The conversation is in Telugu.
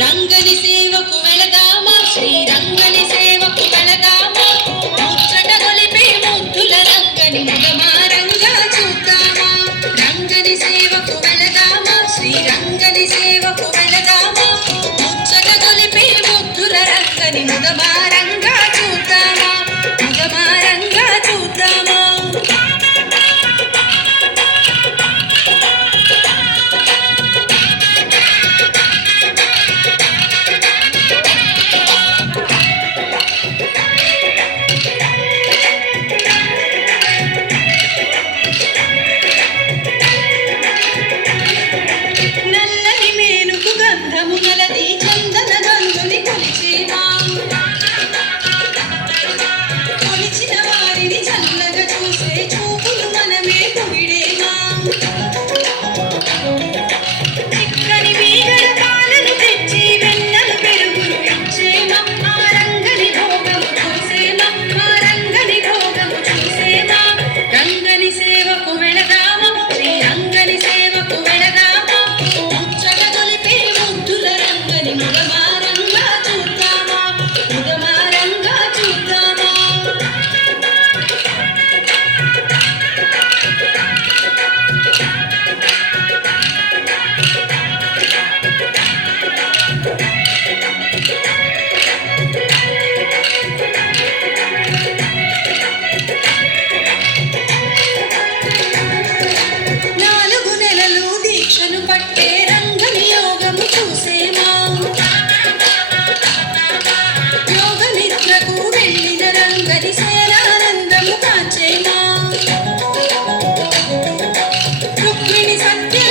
రంగని సేవకు వెళదామా శ్రీరంగని సేవకు వెళదామా ముచ్చట గొలిపే ముద్దుల రంగని ముదమారంగా చూద్దామా రంగని సేవకు వెళదామా శ్రీరంగని సేవకు వెళదామా ముచ్చట గొలిపే ముద్దుల రంగని ముదమారంగా చూద్దామా ముదమారంగా చూద్దామా నల్లని మేనుకు గంధము గలది చందన గంధుని కొలిచేమా కొలిచిన వారిని చల్లగా చూసే చూపులు మనమే పొగిడేమా చిక్కని మీగడ పాలను తెచ్చి వెన్నెల పెరుగులు ఇచ్చేమా ఆ రంగని భోగము చూసేమా ఆ రంగని భోగము చూసేమా రంగని సేవకు వెళదామా శ్రీరంగని సేవకు వెళదామా ముచ్చట గొలిపే ముద్దుల రంగని ముదమారంగా చూద్దామా ముదమారంగా చూద్దామా నాలుగు నెలలు దీక్షను పట్టే రంగని యోగము చూసేమా యోగ నిద్రకు వెళ్ళిన రంగని శయనానందము కాచేమా రుక్మిణి సత్య